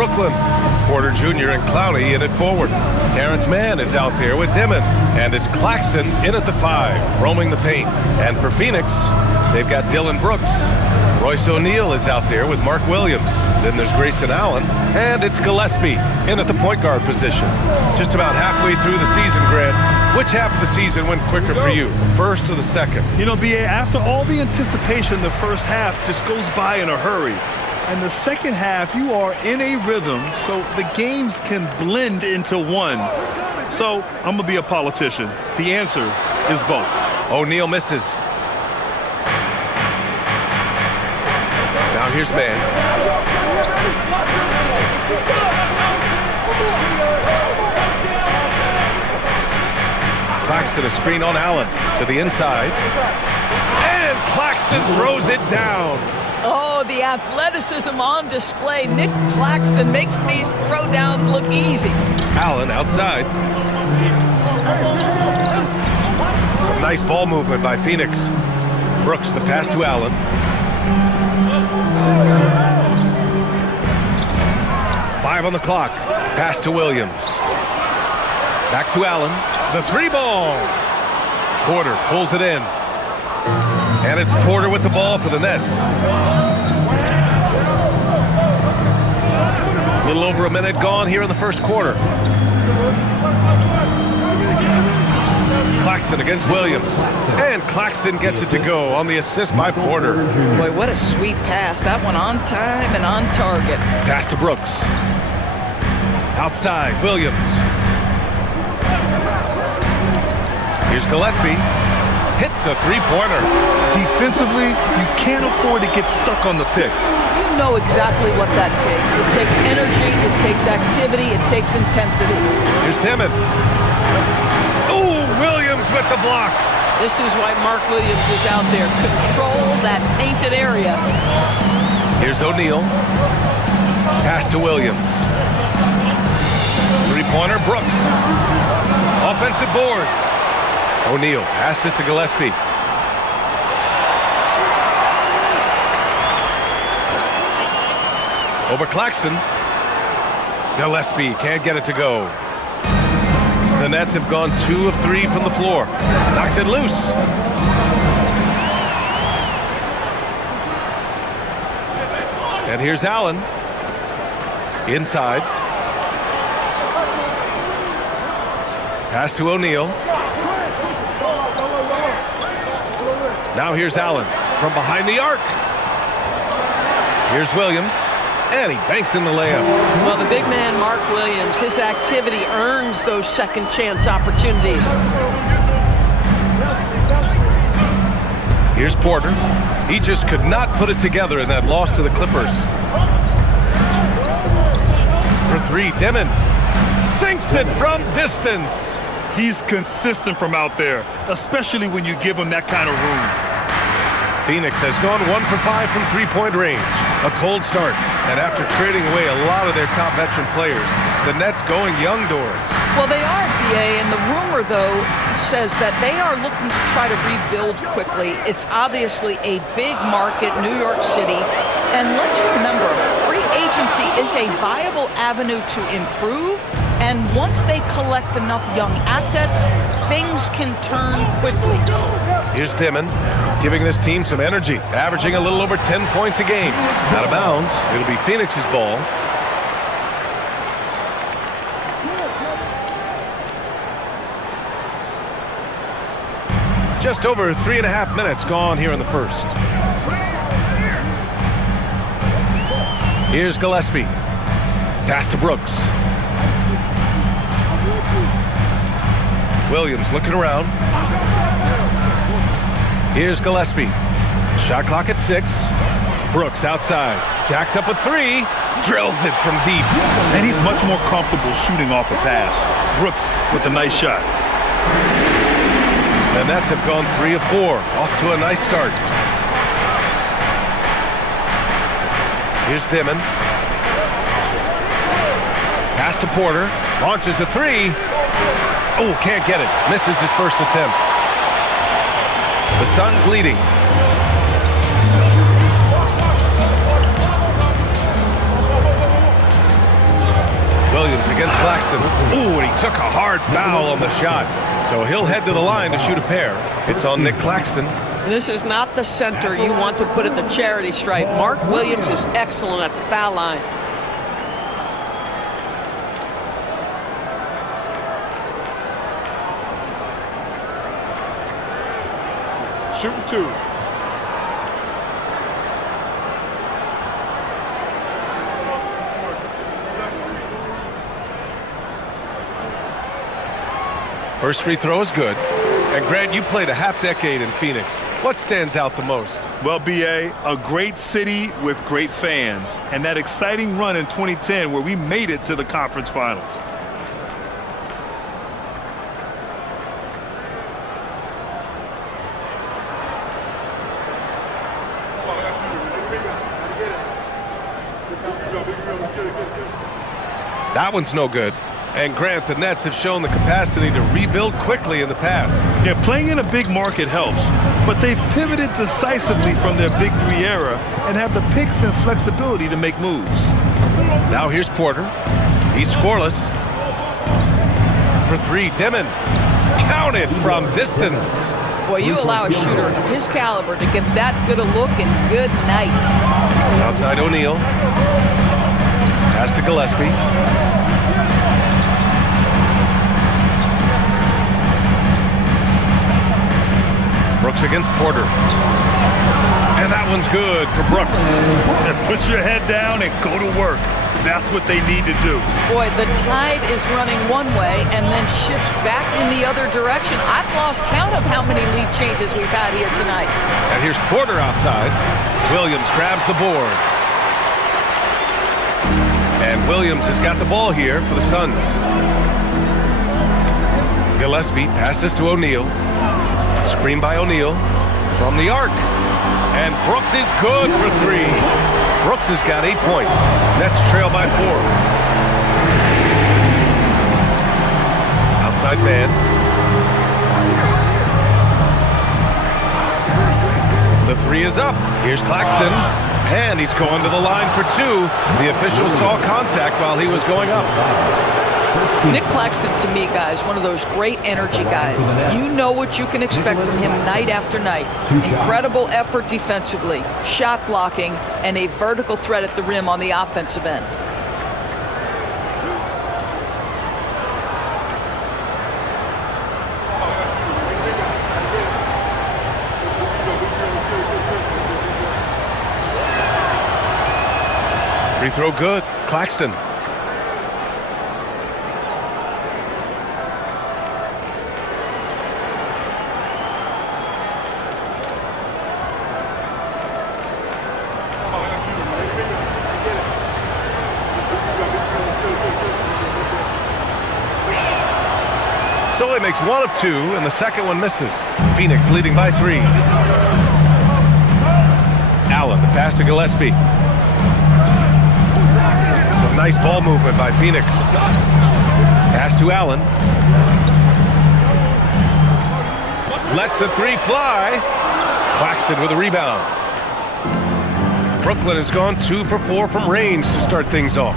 Brooklyn. Porter Jr. and Clowney in it forward. Terrence Mann is out there with Dimon. And it's Claxton in at the 5, roaming the paint. And for Phoenix, they've got Dylan Brooks. Royce O'Neal is out there with Mark Williams. Then there's Grayson Allen. And it's Gillespie in at the point guard position. Just about halfway through the season, Grant. Which half of the season went quicker for you, the first or the second? You know, B.A., after all the anticipation, the first half just goes by in a hurry. And the second half, you are in a rhythm, so the games can blend into one. So I'm going to be a politician. The answer is both. O'Neal misses. Now here's Mann. Claxton a screen on Allen to the inside. And Claxton throws it down. Oh, the athleticism on display. Nick Claxton makes these throwdowns look easy. Allen outside. Some nice ball movement by Phoenix. Brooks the pass to Allen. Five on the clock. Pass to Williams. Back to Allen. The 3-ball. Porter pulls it in. And it's Porter with the ball for the Nets. A little over a minute gone here in the first quarter. Claxton against Williams. And Claxton gets it to go on the assist by Porter. Boy, what a sweet pass. That one on time and on target. Pass to Brooks. Outside, Williams. Here's Gillespie. Hits a 3-pointer. Defensively, you can't afford to get stuck on the pick. You know exactly what that takes. It takes energy, it takes activity, it takes intensity. Here's Dimon. Oh, Williams with the block. This is why Mark Williams is out there. Control that painted area. Here's O'Neal. Pass to Williams. 3-pointer, Brooks. Offensive board. O'Neal passes to Gillespie. Over Claxton. Gillespie can't get it to go. The Nets have gone 2 of 3 from the floor. Knocks it loose. And here's Allen. Inside. Pass to O'Neal. Now here's Allen from behind the arc. Here's Williams. And he banks in the layup. Well, the big man, Mark Williams, his activity earns those second chance opportunities. Here's Porter. He just could not put it together in that loss to the Clippers. For 3, Dimon sinks it from distance. He's consistent from out there, especially when you give him that kind of room. Phoenix has gone 1 for 5 from 3-point range. A cold start. And after trading away a lot of their top veteran players, the Nets going young doors. Well, they are, BA, and the rumor, though, says that they are looking to try to rebuild quickly. It's obviously a big market, New York City. And let's remember, free agency is a viable avenue to improve. And once they collect enough young assets, things can turn quickly. Here's Dimon, giving this team some energy, averaging a little over 10 points a game. Out of bounds, it'll be Phoenix's ball. Just over 3.5 minutes gone here in the first. Here's Gillespie. Pass to Brooks. Williams looking around. Here's Gillespie. Shot clock at 6. Brooks outside. Jacks up a 3. Drills it from deep. And he's much more comfortable shooting off a pass. Brooks with a nice shot. The Nets have gone 3 of 4. Off to a nice start. Here's Dimon. Pass to Porter. Launches a 3. Oh, can't get it. Misses his first attempt. The Suns leading. against Claxton. Ooh, and he took a hard foul on the shot. So he'll head to the line to shoot a pair. It's on Nick Claxton. This is not the center you want to put at the charity stripe. Mark Williams is excellent at the foul line. Shooting 2. First free throw is good. And Grant, you played a half-decade in Phoenix. What stands out the most? Well, B.A., a great city with great fans. And that exciting run in 2010 where we made it to the conference finals. That one's no good. And Grant, the Nets have shown the capacity to rebuild quickly in the past. Yeah, playing in a big market helps, but they've pivoted decisively from their Big Three era and have the picks and flexibility to make moves. Now here's Porter. He's scoreless. For 3, Dimon. Counted from distance. Boy, you allow a shooter of his caliber to get that good a look, and good night. Outside O'Neal. Pass to Gillespie. Brooks against Porter. And that one's good for Brooks. And put your head down and go to work. That's what they need to do. Boy, the tide is running one way and then shifts back in the other direction. I've lost count of how many lead changes we've had here tonight. And here's Porter outside. Williams grabs the board. And Williams has got the ball here for the Suns. Gillespie passes to O'Neal. Screen by O'Neal from the arc. And Brooks is good for 3. Brooks has got 8 points. Nets trail by 4. Outside man. The 3 is up. Here's Claxton. And he's going to the line for 2. The official saw contact while he was going up. Nick Claxton, to me, guys, one of those great energy guys. You know what you can expect from him night after night. Incredible effort defensively, shot blocking, and a vertical threat at the rim on the offensive end. Free throw good. Claxton. So he makes 1 of 2, and the second one misses. Phoenix leading by 3. Allen, the pass to Gillespie. Some nice ball movement by Phoenix. Pass to Allen. Lets the 3 fly. Claxton with a rebound. Brooklyn has gone 2 for 4 from range to start things off.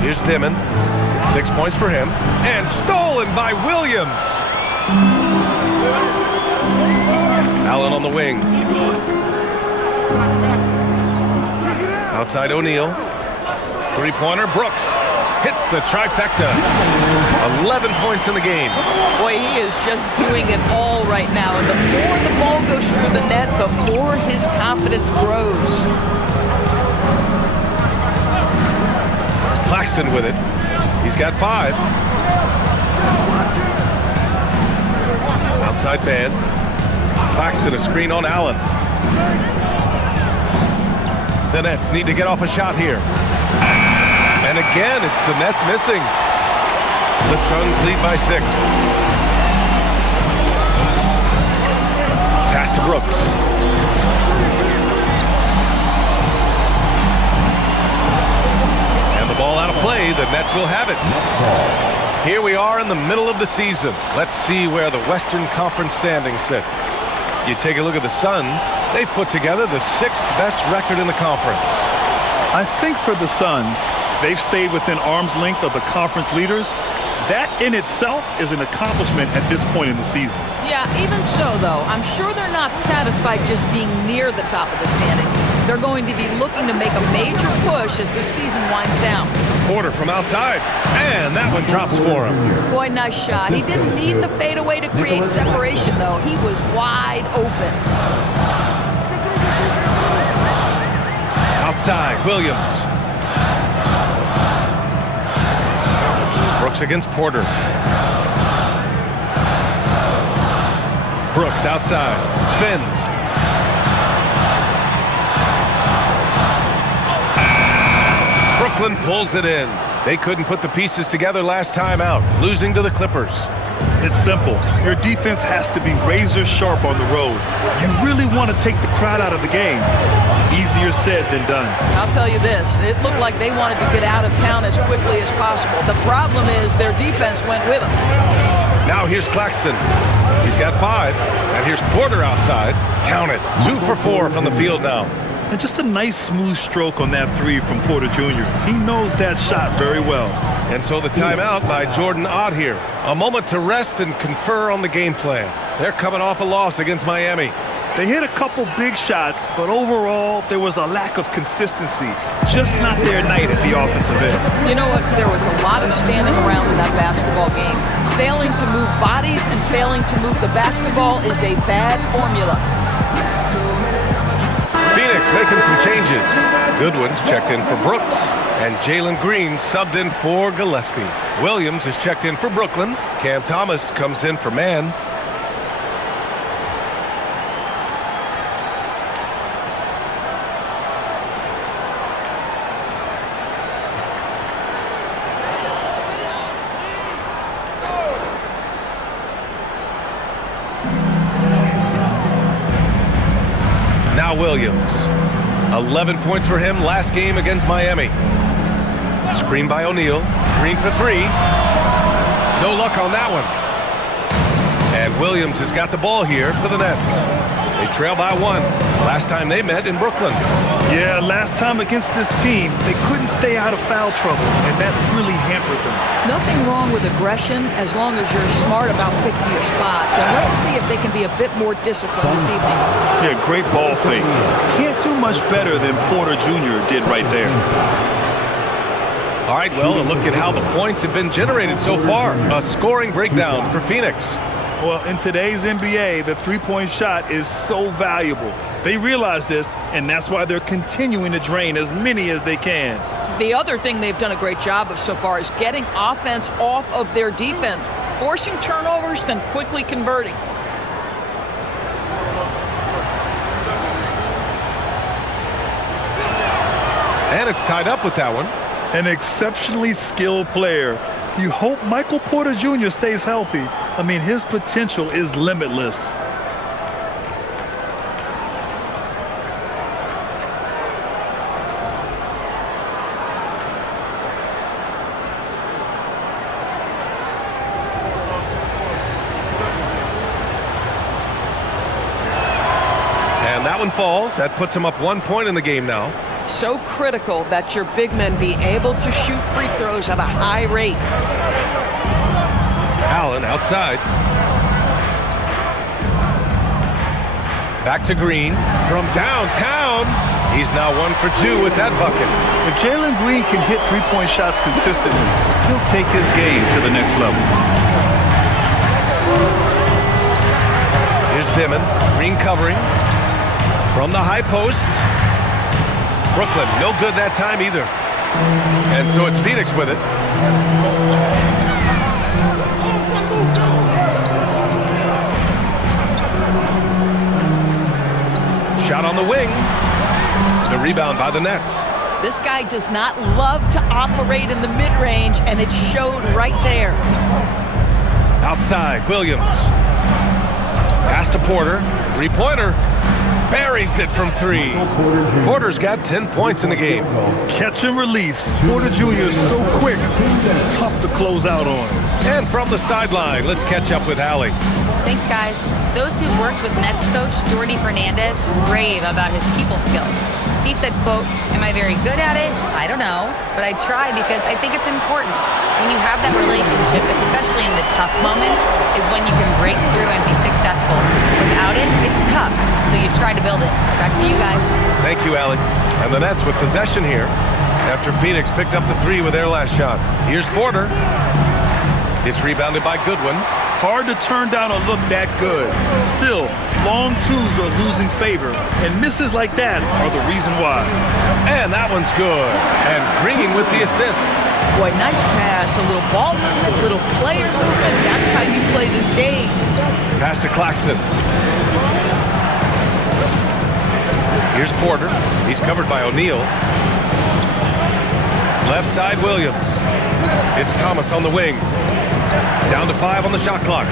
Here's Dimon. 6 points for him. And stolen by Williams. Allen on the wing. Outside O'Neal. 3-pointer. Brooks hits the trifecta. 11 points in the game. Boy, he is just doing it all right now. And the more the ball goes through the net, the more his confidence grows. Claxton with it. He's got 5. Outside man. Claxton a screen on Allen. The Nets need to get off a shot here. And again, it's the Nets missing. The Suns lead by 6. Pass to Brooks. And the ball out of play. The Nets will have it. Here we are in the middle of the season. Let's see where the Western Conference standings sit. You take a look at the Suns. They've put together the 6th best record in the conference. I think for the Suns, they've stayed within arm's length of the conference leaders. That in itself is an accomplishment at this point in the season. Yeah, even so, though, I'm sure they're not satisfied just being near the top of the standings. They're going to be looking to make a major push as the season winds down. Porter from outside, and that one drops for him. Boy, nice shot. He didn't need the fadeaway to create separation, though. He was wide open. Outside, Williams. Brooks against Porter. Brooks outside, spins. Brooklyn pulls it in. They couldn't put the pieces together last time out, losing to the Clippers. It's simple. Your defense has to be razor sharp on the road. You really want to take the crowd out of the game. Easier said than done. I'll tell you this, it looked like they wanted to get out of town as quickly as possible. The problem is their defense went with them. Now here's Claxton. He's got 5. And here's Porter outside. Count it. 2 for 4 from the field now. And just a nice smooth stroke on that 3 from Porter Jr. He knows that shot very well. And so the timeout by Jordan Ott here. A moment to rest and confer on the game plan. They're coming off a loss against Miami. They hit a couple big shots, but overall, there was a lack of consistency. Just not their night at the offensive end. You know what? There was a lot of standing around in that basketball game. Failing to move bodies and failing to move the basketball is a bad formula. Phoenix making some changes. Goodwin's checked in for Brooks. And Jalen Green subbed in for Gillespie. Williams is checked in for Brooklyn. Cam Thomas comes in for Mann. Now Williams. 11 points for him last game against Miami. Screen by O'Neal. Green for 3. No luck on that one. And Williams has got the ball here for the Nets. They trail by 1. Last time they met in Brooklyn. Yeah, last time against this team, they couldn't stay out of foul trouble, and that really hampered them. Nothing wrong with aggression as long as you're smart about picking your spots. And let's see if they can be a bit more disciplined this evening. Yeah, great ball fake. Can't do much better than Porter Jr. did right there. All right, well, a look at how the points have been generated so far. A scoring breakdown for Phoenix. Well, in today's NBA, the three-point shot is so valuable. They realize this, and that's why they're continuing to drain as many as they can. The other thing they've done a great job of so far is getting offense off of their defense, forcing turnovers, then quickly converting. And it's tied up with that one. An exceptionally skilled player. You hope Michael Porter Jr. stays healthy. I mean, his potential is limitless. And that one falls. That puts him up 1 point in the game now. So critical that your big men be able to shoot free throws at a high rate. Allen outside. Back to Green from downtown. He's now 1 for 2 with that bucket. If Jalen Green can hit three-point shots consistently, he'll take his game to the next level. Here's Dimon. Green covering from the high post. Brooklyn, no good that time either. And so it's Phoenix with it. Shot on the wing. The rebound by the Nets. This guy does not love to operate in the mid-range, and it showed right there. Outside, Williams. Pass to Porter. Three-pointer. Buries it from 3. Porter's got 10 points in the game. Catch and release. Porter Jr. is so quick. It's tough to close out on. And from the sideline, let's catch up with Allie. Thanks, guys. Those who've worked with Nets coach Jordy Fernandez rave about his people skills. He said, quote, "Am I very good at it? I don't know, but I try because I think it's important. When you have that relationship, especially in the tough moments, is when you can break through and be successful. Without it, it's tough, so you try to build it." Back to you guys. Thank you, Allie. And the Nets with possession here after Phoenix picked up the three with their last shot. Here's Porter. It's rebounded by Goodwin. Hard to turn down a look that good. Still, long twos are losing favor, and misses like that are the reason why. And that one's good. And Green with the assist. Boy, nice pass. A little ball movement, a little player movement. That's how you play this game. Pass to Claxton. Here's Porter. He's covered by O'Neal. Left side, Williams. It's Thomas on the wing. Down to 5 on the shot clock.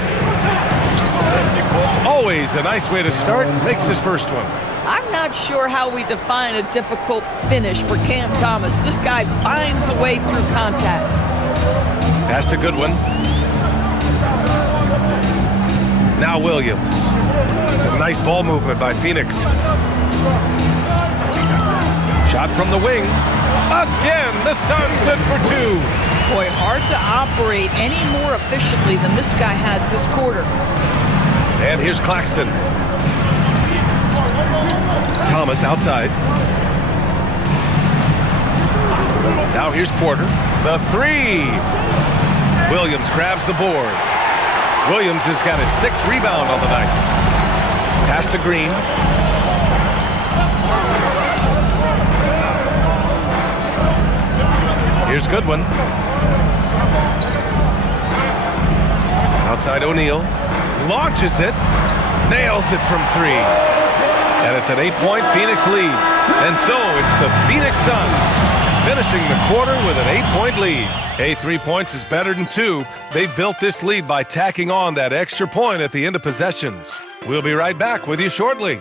Always a nice way to start. Makes his first one. I'm not sure how we define a difficult finish for Cam Thomas. This guy finds a way through contact. Pass to Goodwin. Now Williams. It's a nice ball movement by Phoenix. Shot from the wing. Again, the Suns good for 2. Boy, hard to operate any more efficiently than this guy has this quarter. And here's Claxton. Thomas outside. Now here's Porter. The 3. Williams grabs the board. Williams has got his 6th rebound on the night. Pass to Green. Here's Goodwin. Outside O'Neal. Launches it. Nails it from 3. And it's an 8-point Phoenix lead. And so it's the Phoenix Suns finishing the quarter with an 8-point lead. Hey, 3 points is better than 2. They built this lead by tacking on that extra point at the end of possessions. We'll be right back with you shortly.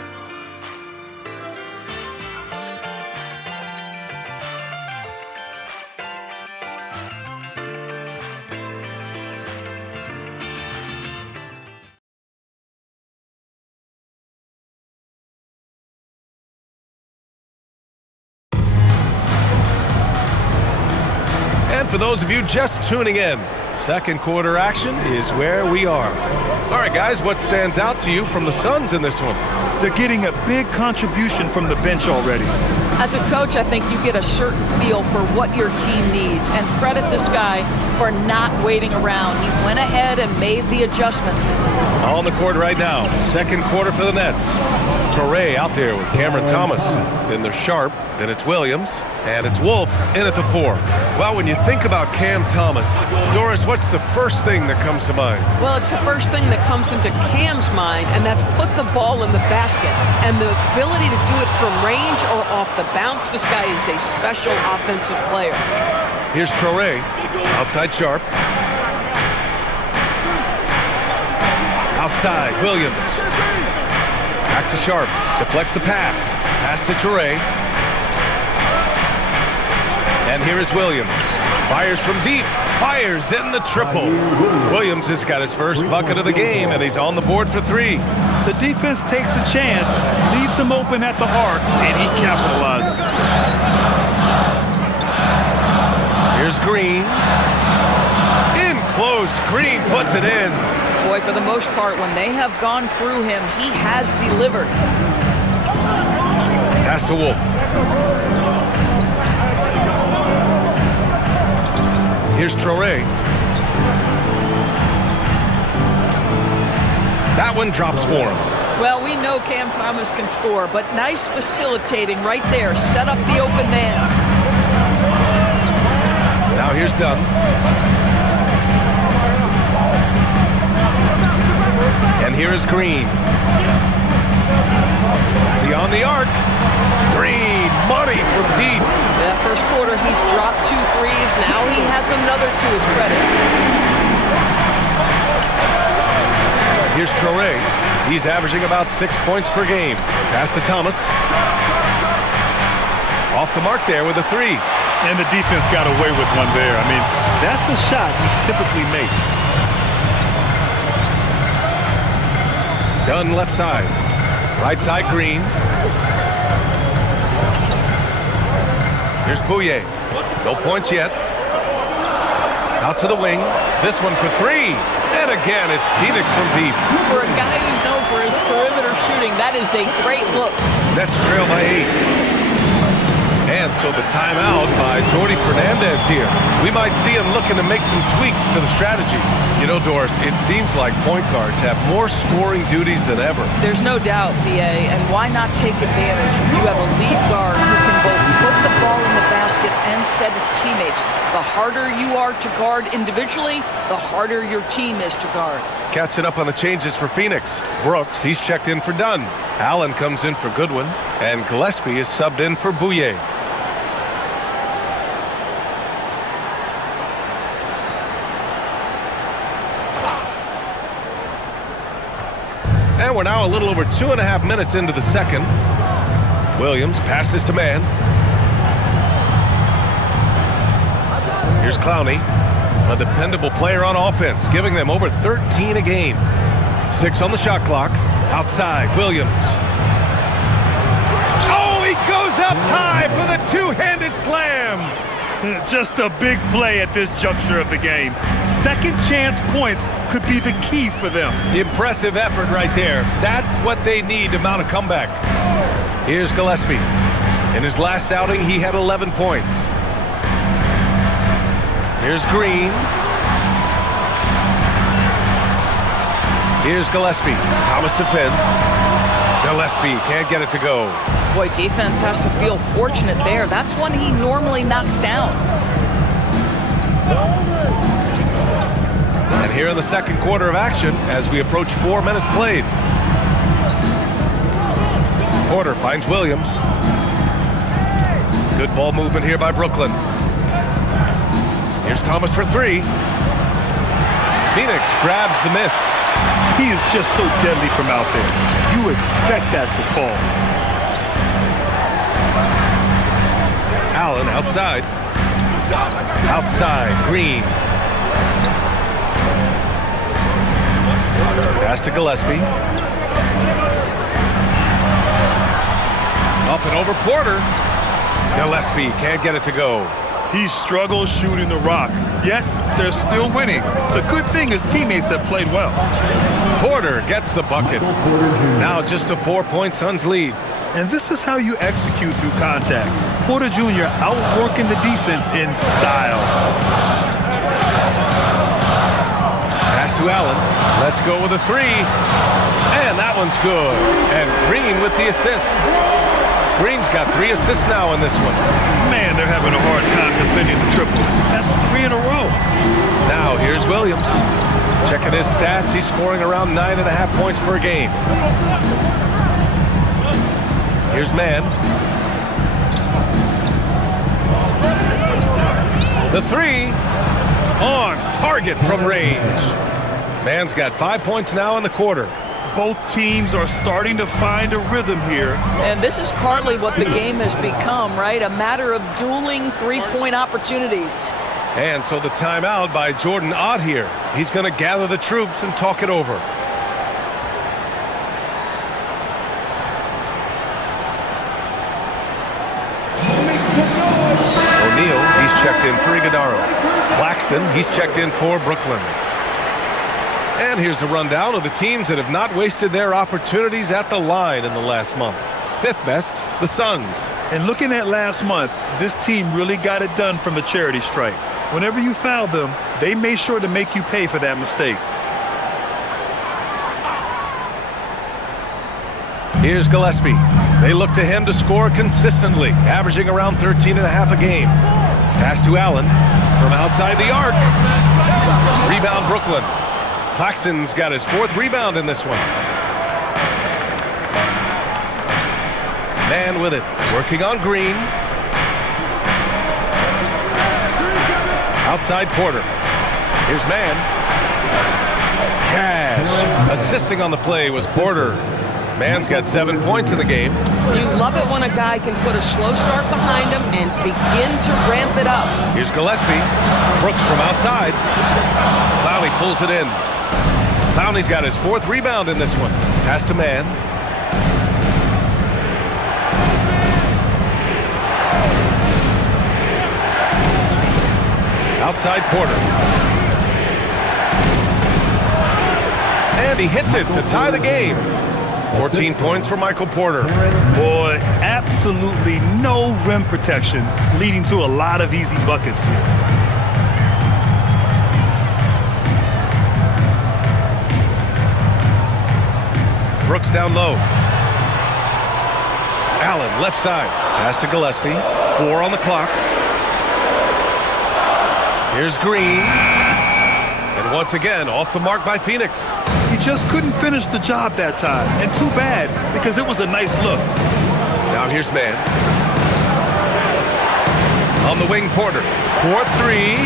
For those of you just tuning in, second quarter action is where we are. All right, guys, what stands out to you from the Suns in this one? They're getting a big contribution from the bench already. As a coach, I think you get a certain feel for what your team needs, and credit this guy for not waiting around. He went ahead and made the adjustment. On the court right now, second quarter for the Nets. Torrey out there with Cameron Thomas. Then there's Sharp, then it's Williams, and it's Wolf in at the 4. Well, when you think about Cam Thomas, Doris, what's the first thing that comes to mind? Well, it's the first thing that comes into Cam's mind, and that's put the ball in the basket. And the ability to do it from range or off the bounce, this guy is a special offensive player. Here's Torrey, outside Sharp. Outside, Williams. Back to Sharp, deflects the pass. Pass to Torrey. And here is Williams. Fires from deep. Fires in the triple. Williams has got his first bucket of the game, and he's on the board for 3. The defense takes a chance, leaves him open at the arc, and he capitalizes. Here's Green. In close. Green puts it in. Boy, for the most part, when they have gone through him, he has delivered. Pass to Wolf. Here's Torrey. That one drops for him. Well, we know Cam Thomas can score, but nice facilitating right there. Set up the open man. Now here's Dunn. And here is Green. Beyond the arc. Green, money from deep. That first quarter, he's dropped 2 threes. Now he has another to his credit. Here's Torrey. He's averaging about 6 points per game. Pass to Thomas. Off the mark there with a 3. And the defense got away with one there. I mean, that's a shot he typically makes. Dunn left side. Right side, Green. Here's Bouye. No points yet. Out to the wing. This one for three. And again, it's Phoenix from deep. For a guy who's known for his perimeter shooting, that is a great look. Nets trail by 8. And so the timeout by Jordi Fernandez here. We might see him looking to make some tweaks to the strategy. You know, Doris, it seems like point guards have more scoring duties than ever. There's no doubt, BA, and why not take advantage? You have a lead guard who can both put the ball in the basket and set his teammates. The harder you are to guard individually, the harder your team is to guard. Catching up on the changes for Phoenix. Brooks, he's checked in for Dunn. Allen comes in for Goodwin, and Gillespie is subbed in for Bouye. And we're now a little over 2.5 minutes into the second. Williams passes to man. Here's Clowney, a dependable player on offense, giving them over 13 a game. 6 on the shot clock. Outside, Williams. Oh, he goes up high for the two-handed slam. Just a big play at this juncture of the game. Second chance points could be the key for them. Impressive effort right there. That's what they need to mount a comeback. Here's Gillespie. In his last outing, he had 11 points. Here's Green. Here's Gillespie. Thomas defends. Gillespie can't get it to go. Boy, defense has to feel fortunate there. That's one he normally knocks down. And here in the second quarter of action as we approach 4 minutes played. Porter finds Williams. Good ball movement here by Brooklyn. Here's Thomas for three. Phoenix grabs the miss. He is just so deadly from out there. You expect that to fall. Allen outside. Outside, Green. Pass to Gillespie. Up and over Porter. Gillespie can't get it to go. He struggles shooting the rock, yet they're still winning. It's a good thing his teammates have played well. Porter gets the bucket. Now just a 4-point Suns lead. And this is how you execute through contact. Porter Jr. outworking the defense in style. Pass to Allen. Let's go with a three. And that one's good. And Green with the assist. Green's got 3 assists now in this one. Man, they're having a hard time defending the triple. That's 3 in a row. Now here's Williams. Checking his stats, he's scoring around 9.5 points per game. Here's Mann. The three on target from range. Mann's got 5 points now in the quarter. Both teams are starting to find a rhythm here. And this is partly what the game has become, right? A matter of dueling three-point opportunities. And so the timeout by Jordan Ott here. He's going to gather the troops and talk it over. O'Neal, he's checked in for Iguodaro. Claxton, he's checked in for Brooklyn. And here's a rundown of the teams that have not wasted their opportunities at the line in the last month. 5th best, the Suns. And looking at last month, this team really got it done from the charity stripe. Whenever you fouled them, they made sure to make you pay for that mistake. Here's Gillespie. They look to him to score consistently, averaging around 13.5 a game. Pass to Allen from outside the arc. Rebound Brooklyn. Claxton's got his 4th rebound in this one. Mann with it, working on Green. Outside Porter. Here's Mann. Cash. Assisting on the play was Porter. Man's got 7 points in the game. You love it when a guy can put a slow start behind him and begin to ramp it up. Here's Gillespie. Brooks from outside. Clowney pulls it in. Clowney's got his 4th rebound in this one. Pass to Man. Outside Porter. And he hits it to tie the game. 14 points for Michael Porter. Boy, absolutely no rim protection, leading to a lot of easy buckets here. Brooks down low. Allen left side. Pass to Gillespie. 4 on the clock. Here's Green. And once again, off the mark by Phoenix. He just couldn't finish the job that time. And too bad, because it was a nice look. Now here's Man. On the wing, Porter. 4-3.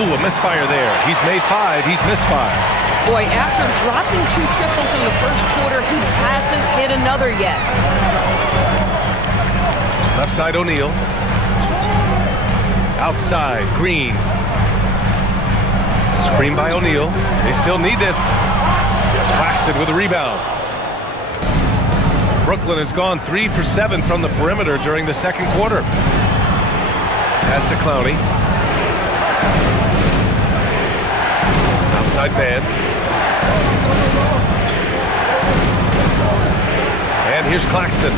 Ooh, a misfire there. He's made 5. He's missed 5. Boy, after dropping 2 triples in the first quarter, he hasn't hit another yet. Left side, O'Neal. Outside, Green. Screen by O'Neal. They still need this. Claxton with a rebound. Brooklyn has gone 3 for 7 from the perimeter during the second quarter. Pass to Clowney. Outside Man. And here's Claxton.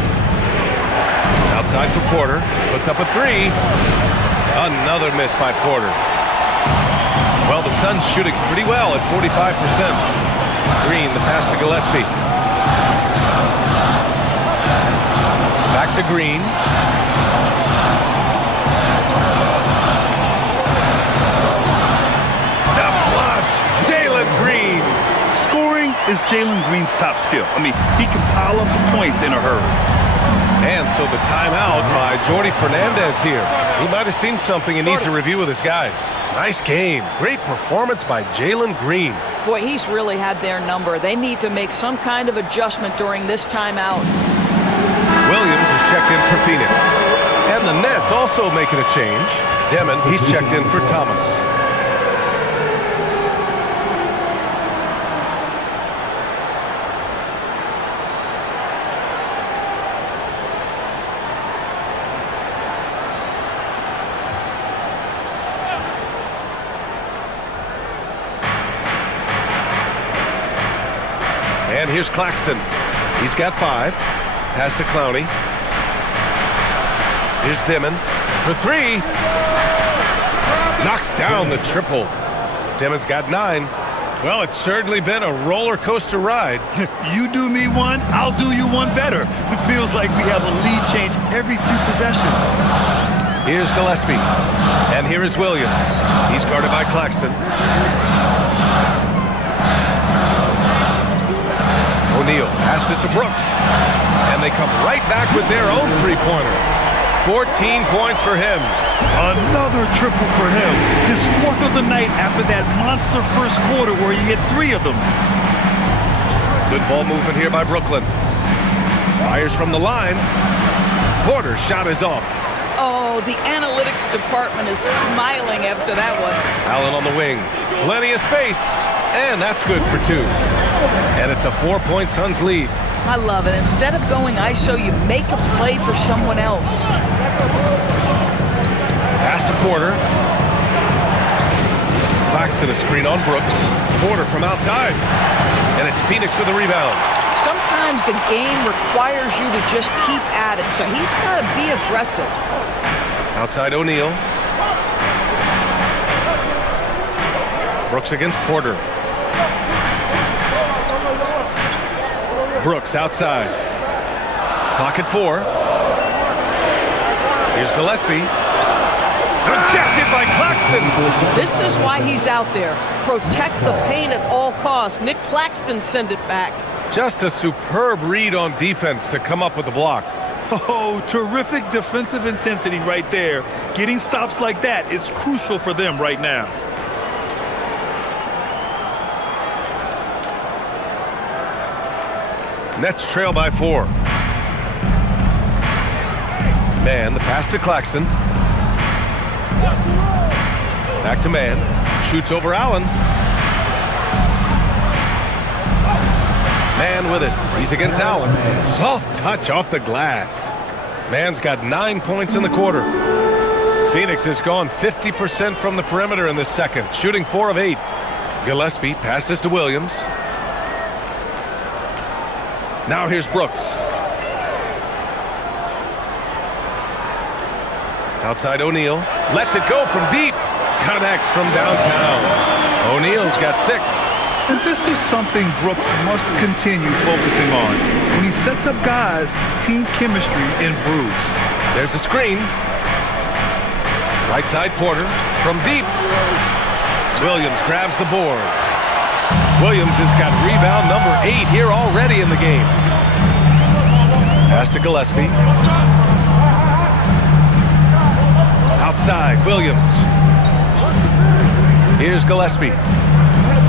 Outside for Porter. Puts up a 3. Another miss by Porter. Well, the Suns shooting pretty well at 45%. Green, the pass to Gillespie. Back to Green. The flush. Jalen Green. Scoring is Jalen Green's top skill. I mean, he can pile up the points in a hurry. And so the timeout by Jordi Fernandez here. He might have seen something and needs to review with his guys. Nice game. Great performance by Jalen Green. Boy, he's really had their number. They need to make some kind of adjustment during this timeout. Williams is checked in for Phoenix. And the Nets also making a change. Demon, he's checked in for Thomas. And here's Claxton. He's got 5. Pass to Clowney. Here's Dimon for 3. Knocks down the triple. Dimon's got 9. Well, it's certainly been a roller coaster ride. You do me one, I'll do you one better. It feels like we have a lead change every few possessions. Here's Gillespie. And here is Williams. He's guarded by Claxton. O'Neal passes to Brooks. And they come right back with their own three-pointer. 14 points for him. Another triple for him. His 4th of the night after that monster first quarter where he hit 3 of them. Good ball movement here by Brooklyn. Fires from the line. Porter's shot is off. Oh, the analytics department is smiling after that one. Allen on the wing. Plenty of space. And that's good for 2. And it's a 4-point Suns lead. I love it. Instead of going ISO, you make a play for someone else. Pass to Porter. Claxton a screen on Brooks. Porter from outside. And it's Phoenix with a rebound. Sometimes the game requires you to just keep at it, so he's got to be aggressive. Outside O'Neal. Brooks against Porter. Brooks outside. Clock at 4. Here's Gillespie. Rejected by Claxton. This is why he's out there. Protect the paint at all costs. Nick Claxton send it back. Just a superb read on defense to come up with the block. Oh, terrific defensive intensity right there. Getting stops like that is crucial for them right now. Nets trail by 4. Man, the pass to Claxton. Back to Man. Shoots over Allen. Man with it. He's against Allen. Soft touch off the glass. Man's got 9 points in the quarter. Phoenix has gone 50% from the perimeter in this second, shooting 4 of 8. Gillespie passes to Williams. Now here's Brooks. Outside O'Neal. Lets it go from deep. Connects from downtown. O'Neal's got 6. And this is something Brooks must continue focusing on. When he sets up guys, team chemistry improves. There's a screen. Right side Porter from deep. Williams grabs the board. Williams has got rebound number 8 here already in the game. Pass to Gillespie. Outside, Williams. Here's Gillespie.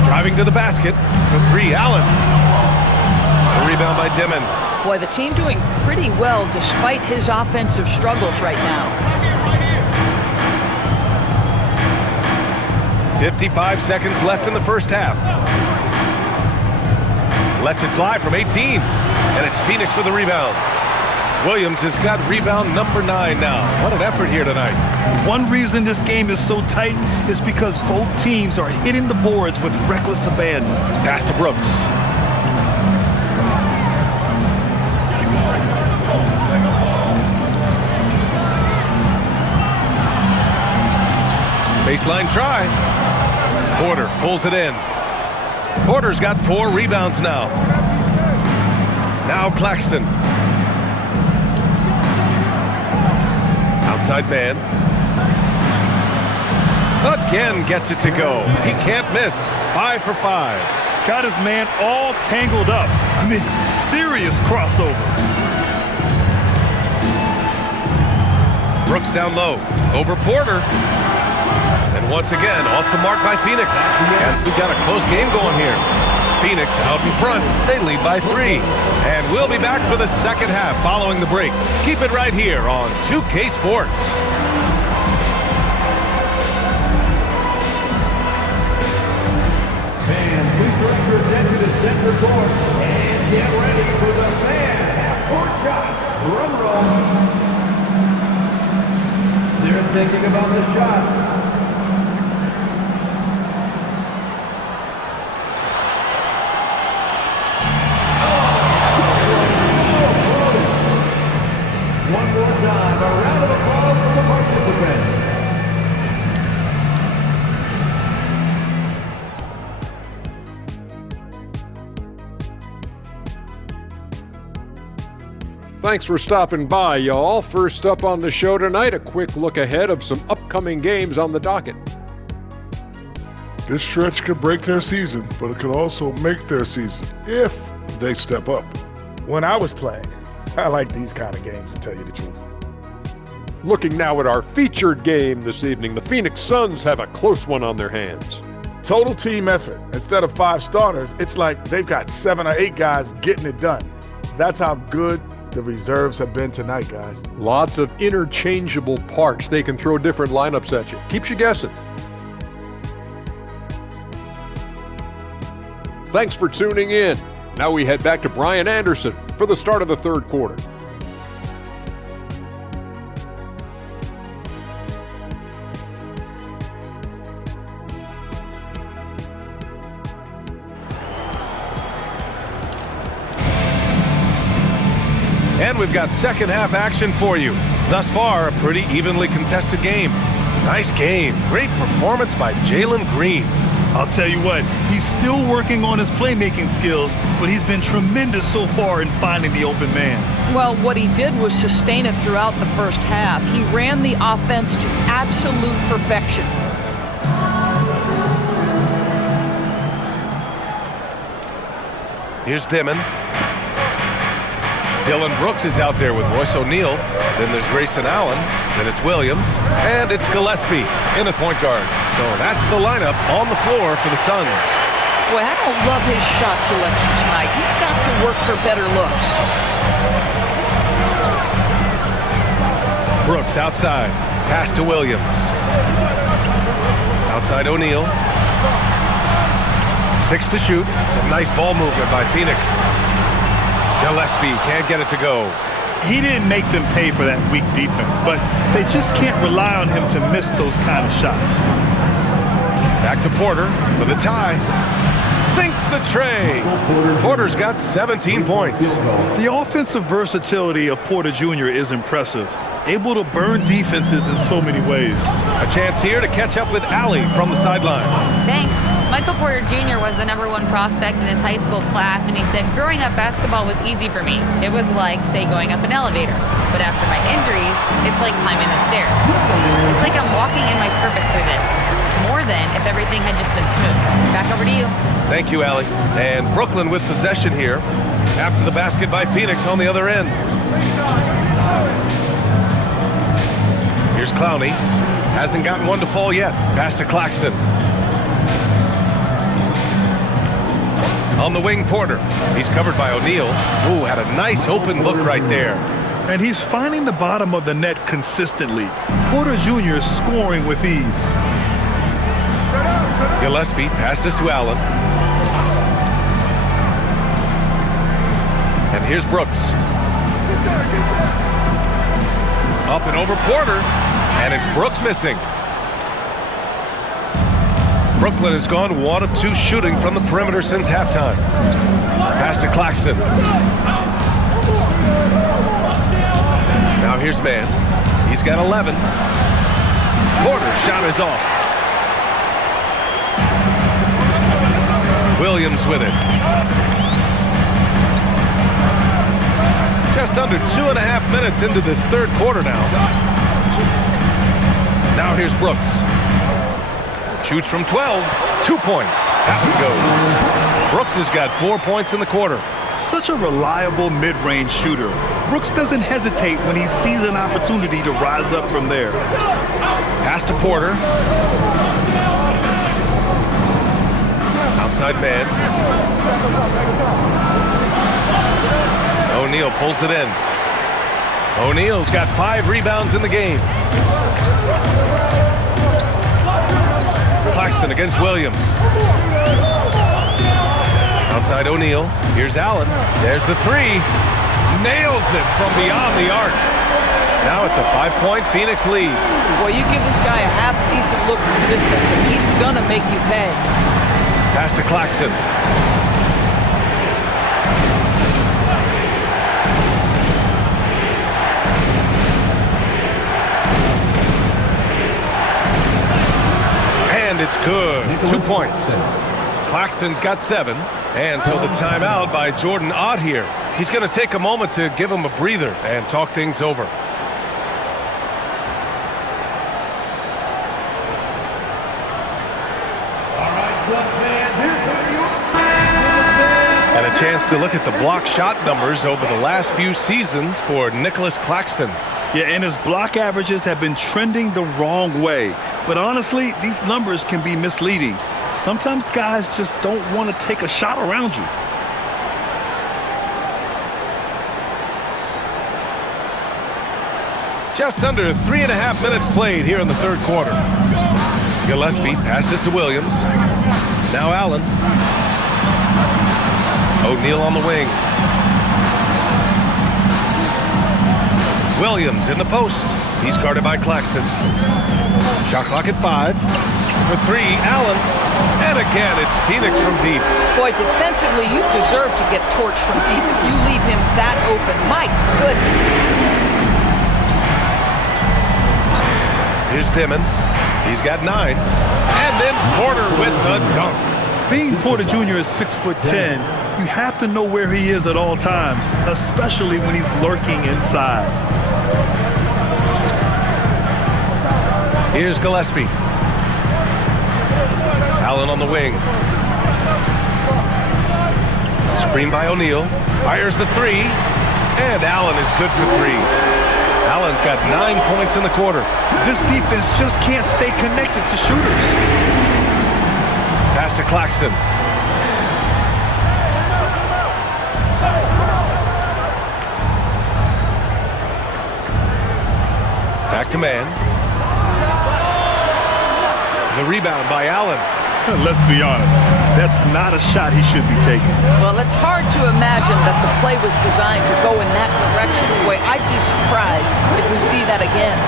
Driving to the basket for 3, Allen. A rebound by Dimon. Boy, the team doing pretty well despite his offensive struggles right now. 55 seconds left in the first half. Lets it fly from 18. And it's Phoenix with the rebound. Williams has got rebound number 9 now. What an effort here tonight. One reason this game is so tight is because both teams are hitting the boards with reckless abandon. Pass to Brooks. Baseline try. Porter pulls it in. Porter's got 4 rebounds now. Now Claxton. Outside Man. Again gets it to go. He can't miss. 5 for 5. Got his man all tangled up. I mean, serious crossover. Brooks down low. Over Porter. And once again, off the mark by Phoenix. And we've got a close game going here. Phoenix out in front. They lead by 3. And we'll be back for the second half following the break. Keep it right here on 2K Sports. Fans, please represent to the center court and get ready for the fan half-court shot. Drum roll. They're thinking about the shot. One more time, a round of applause for the participants. Thanks for stopping by, y'all. First up on the show tonight, a quick look ahead of some upcoming games on the docket. This stretch could break their season, but it could also make their season if they step up. When I was playing, I like these kind of games, to tell you the truth. Looking now at our featured game this evening, the Phoenix Suns have a close one on their hands. Total team effort. Instead of 5 starters, it's like they've got 7 or 8 guys getting it done. That's how good the reserves have been tonight, guys. Lots of interchangeable parts. They can throw different lineups at you. Keeps you guessing. Thanks for tuning in. Now we head back to Brian Anderson for the start of the third quarter. And we've got second half action for you. Thus far, a pretty evenly contested game. Nice game. Great performance by Jalen Green. I'll tell you what, he's still working on his playmaking skills, but he's been tremendous so far in finding the open man. Well, what he did was sustain it throughout the first half. He ran the offense to absolute perfection. Here's Dimon. Dylan Brooks is out there with Royce O'Neal. Then there's Grayson Allen. Then it's Williams. And it's Gillespie in a point guard. So that's the lineup on the floor for the Suns. Boy, I don't love his shot selection tonight. You've got to work for better looks. Brooks outside. Pass to Williams. Outside O'Neal. 6 to shoot. Some nice ball movement by Phoenix. Gillespie can't get it to go. He didn't make them pay for that weak defense, but they just can't rely on him to miss those kind of shots. Back to Porter for the tie. Sinks the tray. Porter's got 17 points. The offensive versatility of Porter Jr. is impressive. Able to burn defenses in so many ways. A chance here to catch up with Allie from the sideline. Thanks. Michael Porter Jr. was the #1 prospect in his high school class, and he said, growing up, basketball was easy for me. It was like, say, going up an elevator. But after my injuries, it's like climbing the stairs. It's like I'm walking in my purpose through this. More than if everything had just been smooth. Back over to you. Thank you, Allie. And Brooklyn with possession here after the basket by Phoenix on the other end. Here's Clowney. Hasn't gotten one to fall yet. Pass to Claxton. On the wing, Porter. He's covered by O'Neal. Ooh, had a nice open look right there. And he's finding the bottom of the net consistently. Porter Jr. is scoring with ease. Gillespie passes to Allen. And here's Brooks. Up and over Porter. And it's Brooks missing. Brooklyn has gone 1 of 2 shooting from the perimeter since halftime. Pass to Claxton. Now here's Mann. He's got 11. Porter's shot is off. Williams with it. Just under 2.5 minutes into this third quarter now. Now here's Brooks. Shoots from 12, 2 points. That one goes. Brooks has got 4 points in the quarter. Such a reliable mid-range shooter. Brooks doesn't hesitate when he sees an opportunity to rise up from there. Pass to Porter. Outside man. O'Neal pulls it in. O'Neal's got 5 rebounds in the game. Claxton against Williams. Outside O'Neal. Here's Allen. There's the 3. Nails it from beyond the arc. Now it's a 5-point Phoenix lead. Boy, you give this guy a half-decent look from distance, and he's gonna make you pay. Pass to Claxton. And it's good. 2 points. Claxton's got 7. And so the timeout by Jordan Ott here. He's going to take a moment to give him a breather and talk things over. And a chance to look at the block shot numbers over the last few seasons for Nicholas Claxton. Yeah, and his block averages have been trending the wrong way. But honestly, these numbers can be misleading. Sometimes guys just don't want to take a shot around you. Just under 3.5 minutes played here in the third quarter. Gillespie passes to Williams. Now Allen. O'Neal on the wing. Williams in the post. He's guarded by Claxton. Shot clock at 5. For 3, Allen. And again, it's Phoenix from deep. Boy, defensively, you deserve to get torched from deep if you leave him that open. My goodness. Here's Dimon. He's got 9. And then Porter with the dunk. Being Porter Jr. is 6'10", you have to know where he is at all times, especially when he's lurking inside. Here's Gillespie. Allen on the wing. Screen by O'Neal. Fires the 3. And Allen is good for 3. Allen's got 9 points in the quarter. This defense just can't stay connected to shooters. Pass to Claxton. back to man. The rebound by Allen. Let's be honest, that's not a shot he should be taking. Well, it's hard to imagine that the play was designed to go in that direction. Boy, I'd be surprised if we see that again.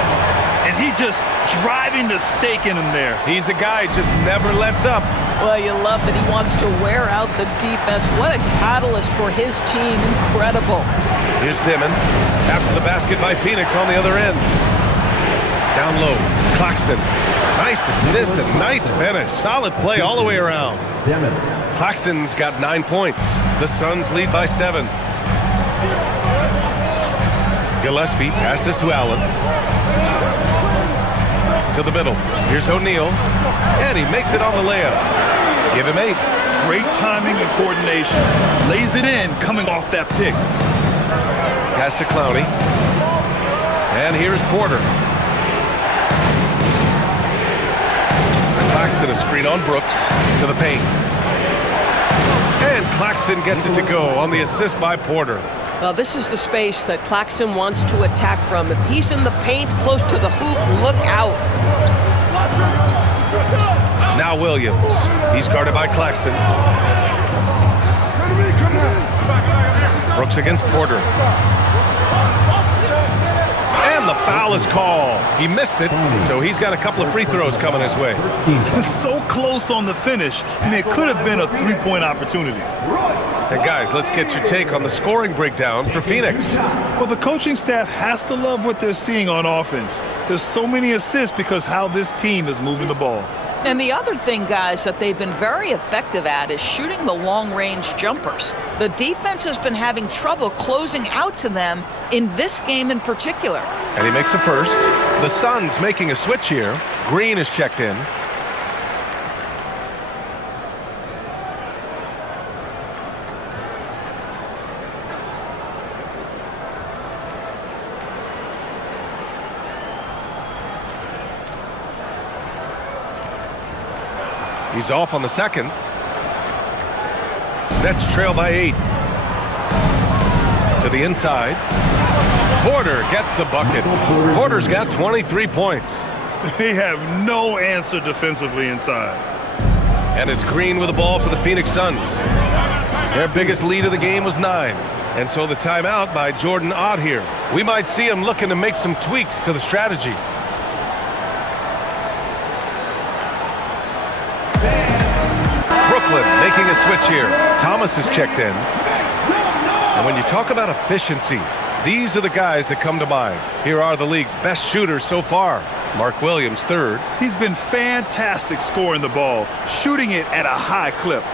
And he just driving the stake in him there. He's a guy just never lets up. Well, you love that he wants to wear out the defense. What a catalyst for his team. Incredible. Here's Dimon. After the basket by Phoenix on the other end. Down low, Claxton. Nice assist and nice finish. Solid play all the way around. Claxton's got 9 points. The Suns lead by 7. Gillespie passes to Allen. To the middle. Here's O'Neal. And he makes it on the layup. Give him 8. Great timing and coordination. Lays it in coming off that pick. Pass to Clowney. And here's Porter. Claxton a screen on Brooks to the paint. And Claxton gets it to go on the assist by Porter. Well, this is the space that Claxton wants to attack from. If he's in the paint close to the hoop, look out. Now Williams. He's guarded by Claxton. Brooks against Porter. And the foul is called. He missed it, so he's got a couple of free throws coming his way. So close on the finish. I mean, it could have been a three-point opportunity. And guys, let's get your take on the scoring breakdown for Phoenix. Well, the coaching staff has to love what they're seeing on offense. There's so many assists because how this team is moving the ball. And the other thing, guys, that they've been very effective at is shooting the long-range jumpers. The defense has been having trouble closing out to them in this game in particular. And he makes the first. The Suns making a switch here. Green is checked in. He's off on the second. Nets trail by 8. To the inside. Porter gets the bucket. Porter's got 23 points. They have no answer defensively inside. And it's Green with the ball for the Phoenix Suns. Their biggest lead of the game was 9. And so the timeout by Jordan Ott here. We might see him looking to make some tweaks to the strategy. Brooklyn making a switch here. Thomas is checked in. And when you talk about efficiency, these are the guys that come to mind. Here are the league's best shooters so far. Mark Williams, 3rd. He's been fantastic scoring the ball, shooting it at a high clip.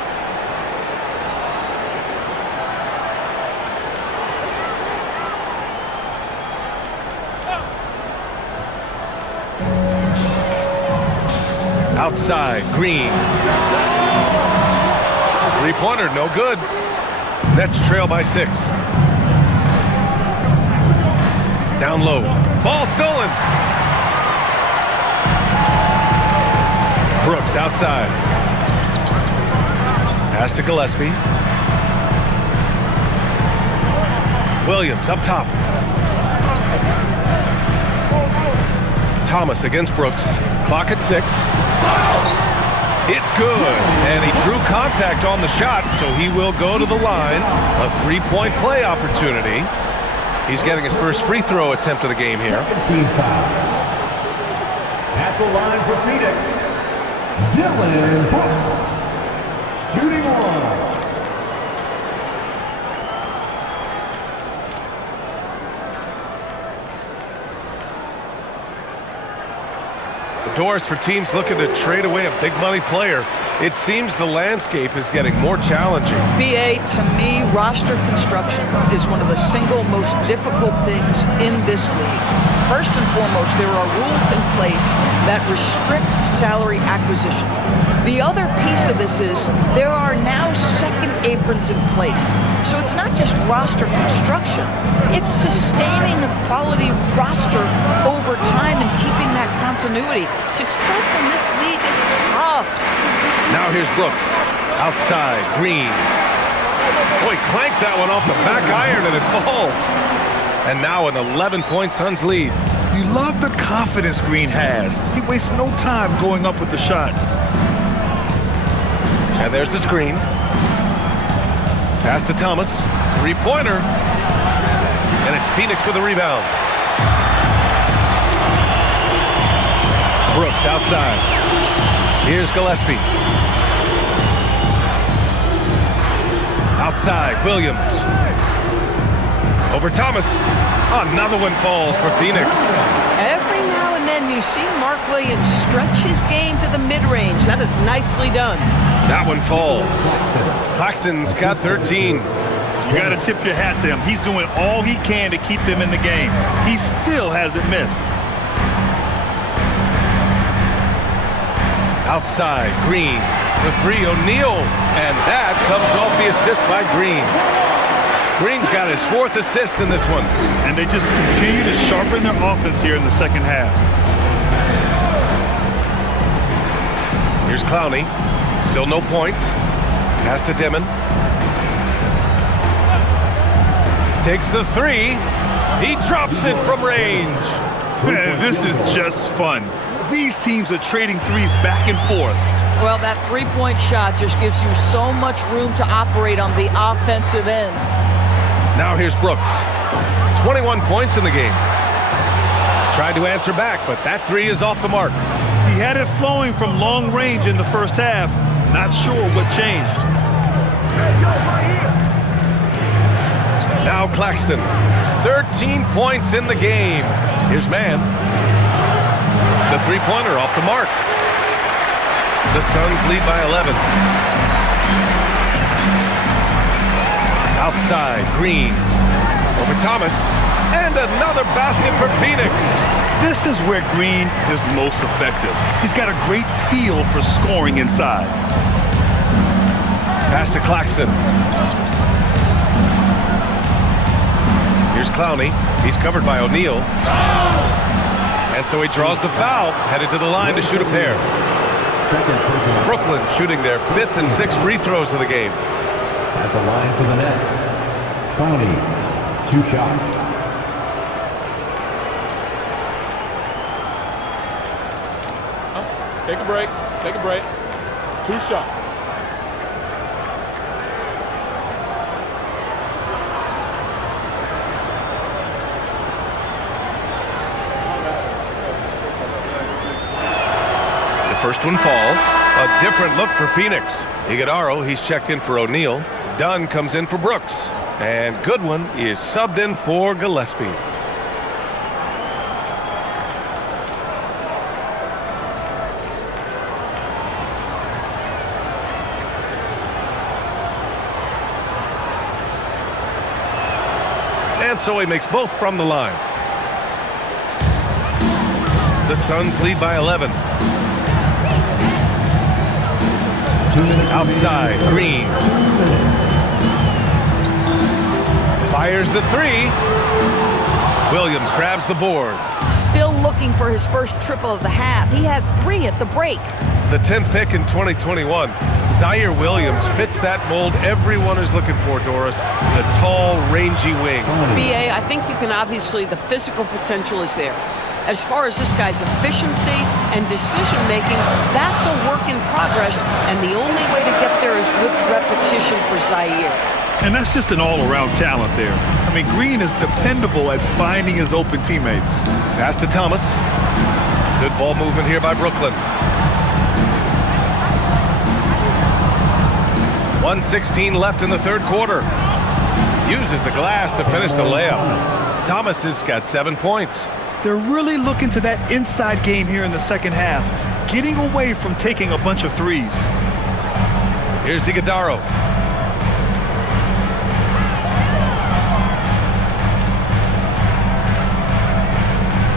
Outside, Green. Three-pointer, no good. Nets trail by 6. Down low. Ball stolen. Brooks outside. Pass to Gillespie. Williams up top. Thomas against Brooks. Clock at 6. It's good. And he drew contact on the shot, so he will go to the line. A 3-point play opportunity. He's getting his first free throw attempt of the game here. Team foul. At the line for Phoenix, Dylan Brooks, shooting 1. Doors for teams looking to trade away a big money player. It seems the landscape is getting more challenging. BA, to me, roster construction is one of the single most difficult things in this league. First and foremost, there are rules in place that restrict salary acquisition. The other piece of this is there are now second aprons in place. So it's not just roster construction, it's sustaining a quality roster over time and keeping that continuity. Success in this league is tough. Now here's Brooks. Outside, Green. Boy, clanks that one off the back iron and it falls. And now an 11-point Suns lead. You love the confidence Green has. He wastes no time going up with the shot. And there's the screen. Pass to Thomas. Three-pointer. And it's Phoenix with a rebound. Brooks outside. Here's Gillespie. Outside, Williams. Over Thomas. Another one falls for Phoenix. Every now and then you see Mark Williams stretch his game to the mid-range. That is nicely done. That one falls. Claxton's got 13. You got to tip your hat to him. He's doing all he can to keep them in the game. He still hasn't missed. Outside, Green. The three, O'Neal. And that comes off the assist by Green. Green's got his 4th assist in this one. And they just continue to sharpen their offense here in the second half. Here's Clowney. Still no points. Pass to Dimon. Takes the three. He drops it from range. Man, this is just fun. These teams are trading threes back and forth. Well, that three-point shot just gives you so much room to operate on the offensive end. Now here's Brooks. 21 points in the game. Tried to answer back, but that three is off the mark. He had it flowing from long range in the first half. Not sure what changed. Now Claxton. 13 points in the game. Here's Mann. The three-pointer off the mark. The Suns lead by 11. Outside, Green. Over Thomas. And another basket for Phoenix. This is where Green is most effective. He's got a great feel for scoring inside. Pass to Claxton. Here's Clowney. He's covered by O'Neal. And so he draws the foul, headed to the line to shoot a pair. Brooklyn shooting their 5th and 6th free throws of the game. At the line for the Nets, Clowney, 2 shots. Take a break. Take a break. 2 shots. First one falls. A different look for Phoenix. Iguodaro, he's checked in for O'Neal. Dunn comes in for Brooks. And Goodwin is subbed in for Gillespie. And so he makes both from the line. The Suns lead by 11. Outside, Green. Fires the three. Williams grabs the board. Still looking for his first triple of the half. He had 3 at the break. The 10th pick in 2021. Zaire Williams fits that mold everyone is looking for, Doris. The tall, rangy wing. BA, I think you can obviously, the physical potential is there. As far as this guy's efficiency and decision-making, that's a work in progress, and the only way to get there is with repetition for Zaire. And that's just an all-around talent there. I mean, Green is dependable at finding his open teammates. Pass to Thomas. Good ball movement here by Brooklyn. 1:16 left in the third quarter. Uses the glass to finish the layup. Thomas has got 7 points. They're really looking to that inside game here in the second half, getting away from taking a bunch of threes. Here's Iguodaro.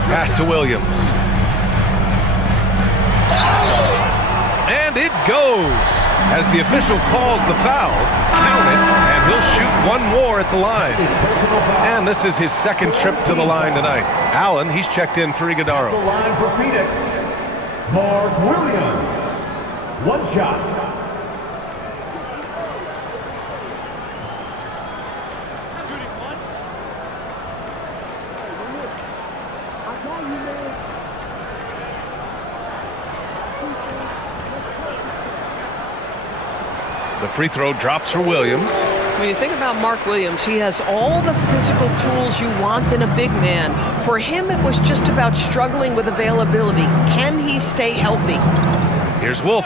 Pass to Williams. And it goes. As the official calls the foul, count it, and he'll shoot one more at the line. And this is his 2nd trip to the line tonight. Allen, he's checked in for Iguodaro. The line for Phoenix, Mark Williams, 1 shot. The free throw drops for Williams. When you think about Mark Williams, he has all the physical tools you want in a big man. For him, it was just about struggling with availability. Can he stay healthy? Here's Wolf,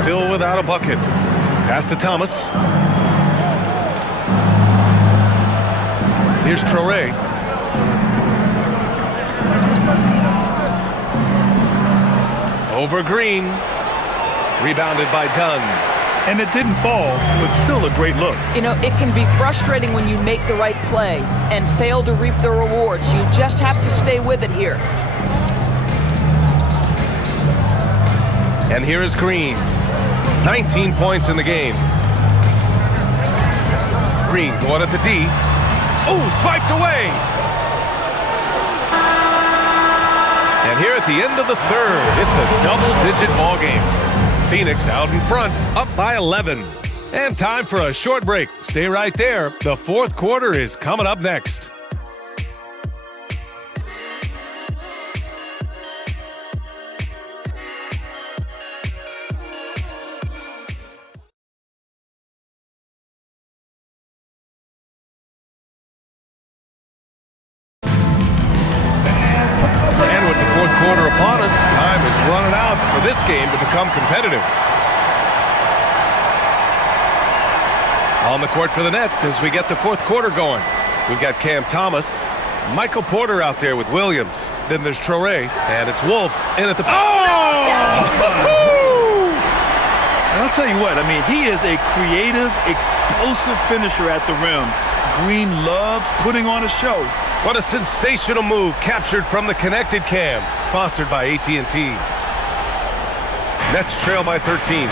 still without a bucket. Pass to Thomas. Here's Traore. Over Green. Rebounded by Dunn. And it didn't fall, but still a great look. You know, it can be frustrating when you make the right play and fail to reap the rewards. You just have to stay with it here. And here is Green. 19 points in the game. Green going at the D. Oh, swiped away. And here at the end of the third, it's a double-digit ball game. Phoenix out in front, up by 11. And time for a short break. Stay right there. The fourth quarter is coming up next. And with the fourth quarter upon us, time is running out for this game to become competitive. On the court for the Nets as we get the fourth quarter going. We've got Cam Thomas, Michael Porter out there with Williams. Then there's Traore, and it's Wolf in at the... Oh! And I'll tell you what, I mean, he is a creative, explosive finisher at the rim. Green loves putting on a show. What a sensational move captured from the connected cam, sponsored by AT&T. Nets trail by 13.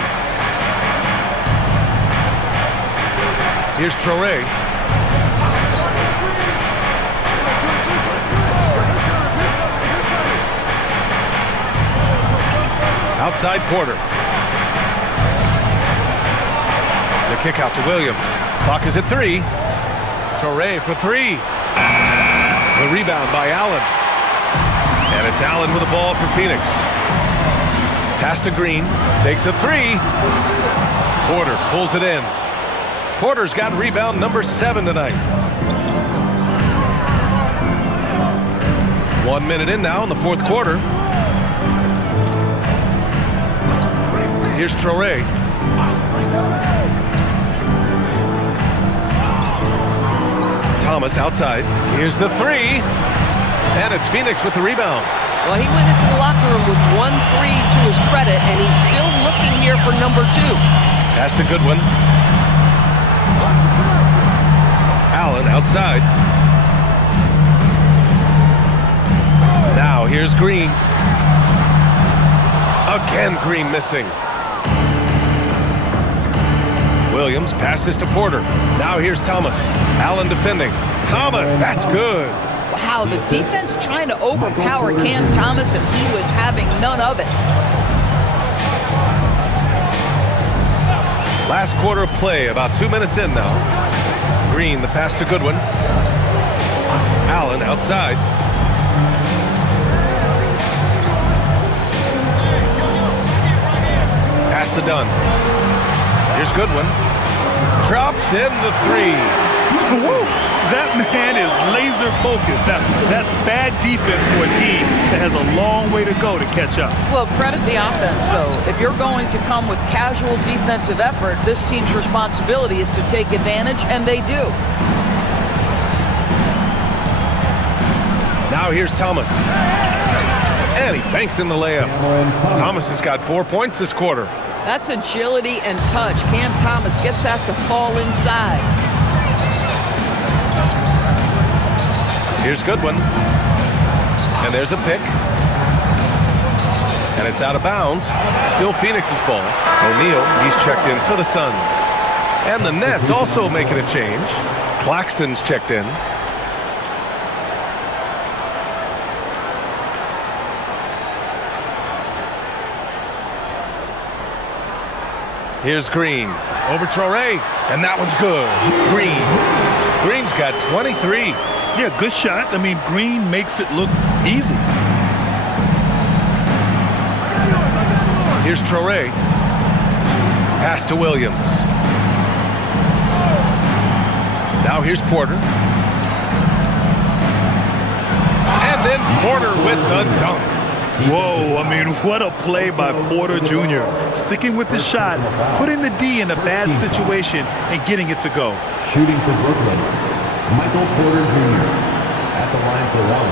Here's Traore. Outside Porter. The kick out to Williams. Clock is at 3. Traore for 3. The rebound by Allen. And it's Allen with the ball for Phoenix. Pass to Green. Takes a 3. Porter pulls it in. Porter's got rebound number 7 tonight. 1 minute in now in the fourth quarter. Here's Traore. Thomas outside. Here's the 3. And it's Phoenix with the rebound. Well, he went into the locker room with 1-3 to his credit, and he's still looking here for number 2. Pass to Goodwin. Allen outside. Now here's Green. Again, Green missing. Williams passes to Porter. Now here's Thomas. Allen defending. Thomas, that's good. Wow, the defense trying to overpower Cam Thomas, and he was having none of it. Last quarter of play, about 2 minutes in now. Green, the pass to Goodwin. Allen outside. Pass to Dunn. Here's Goodwin. Drops in the 3. Woo! That man is laser focused. Now, that's bad defense for a team that has a long way to go to catch up. Well, credit the offense, though. If you're going to come with casual defensive effort, this team's responsibility is to take advantage, and they do. Now here's Thomas. And he banks in the layup. Thomas has got 4 points this quarter. That's agility and touch. Cam Thomas gets that to fall inside. Here's Goodwin. And there's a pick. And it's out of bounds. Still Phoenix's ball. O'Neal, he's checked in for the Suns. And the Nets also making a change. Claxton's checked in. Here's Green. Over Traore. And that one's good. Green. Green's got 23. Yeah, good shot. I mean, Green makes it look easy. Here's Traore. Pass to Williams. Now here's Porter. And then Porter with the dunk. Whoa, I mean, what a play by Porter Jr. Sticking with the shot, putting the D in a bad situation, and getting it to go. Shooting for Brooklyn, Michael Porter Jr. at the line for one.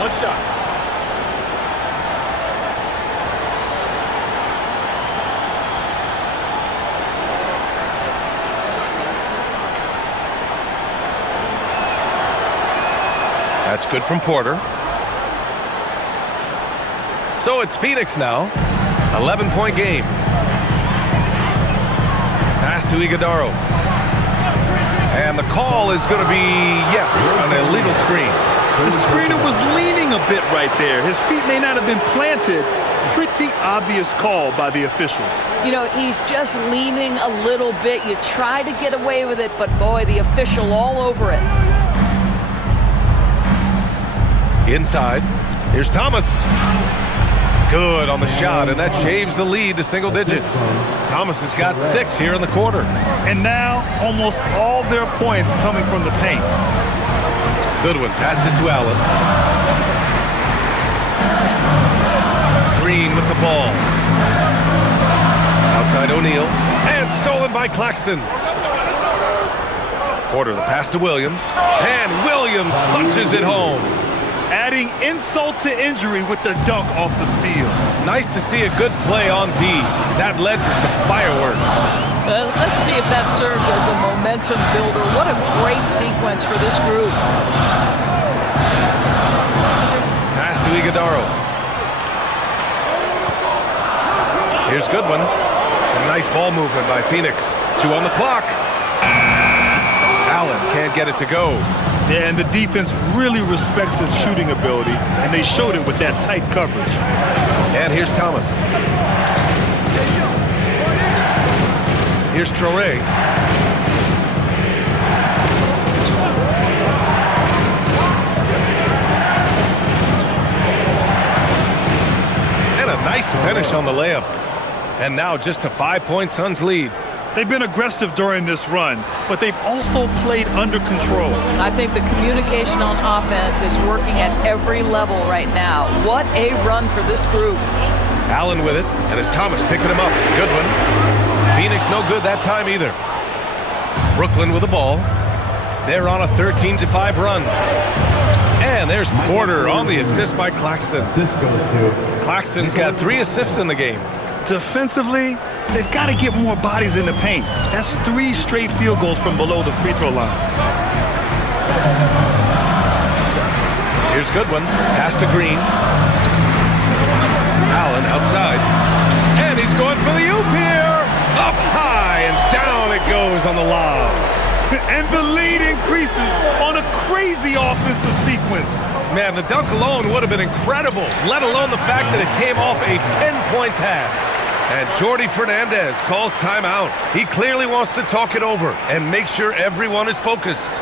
One shot. That's good from Porter. So it's Phoenix now. 11-point game. Pass to Iguodaro. And the call is going to be, yes, an illegal screen. The screener was leaning a bit right there. His feet may not have been planted. Pretty obvious call by the officials. You know, he's just leaning a little bit. You try to get away with it, but boy, the official all over it. Inside, here's Thomas. Good on the shot, and that shaves the lead to single digits. Thomas has got 6 here in the quarter. And now, almost all their points coming from the paint. Goodwin passes to Allen. Green with the ball. Outside O'Neal, and stolen by Claxton. Porter, the pass to Williams, and Williams punches it home. Adding insult to injury with the dunk off the steal. Nice to see a good play on D. That led to some fireworks. Let's see if that serves as a momentum builder. What a great sequence for this group. Pass to Iguodaro. Here's Goodwin. Some nice ball movement by Phoenix. 2 on the clock. Allen can't get it to go. Yeah, and the defense really respects his shooting ability, and they showed it with that tight coverage. And here's Thomas. Here's Traoré. And a nice finish on the layup. And now just a 5-point Suns lead. They've been aggressive during this run, but they've also played under control. I think the communication on offense is working at every level right now. What a run for this group. Allen with it, and it's Thomas picking him up. Goodwin. Phoenix no good that time either. Brooklyn with the ball. They're on a 13-5 run. And there's Porter on the assist by Claxton. Claxton's got 3 assists in the game. Defensively, they've got to get more bodies in the paint. That's 3 straight field goals from below the free throw line. Here's Goodwin. Pass to Green. Allen outside. And he's going for the oop here. Up high and down it goes on the lob. And the lead increases on a crazy offensive sequence. Man, the dunk alone would have been incredible, let alone the fact that it came off a pinpoint pass. And Jordi Fernandez calls timeout. He clearly wants to talk it over and make sure everyone is focused.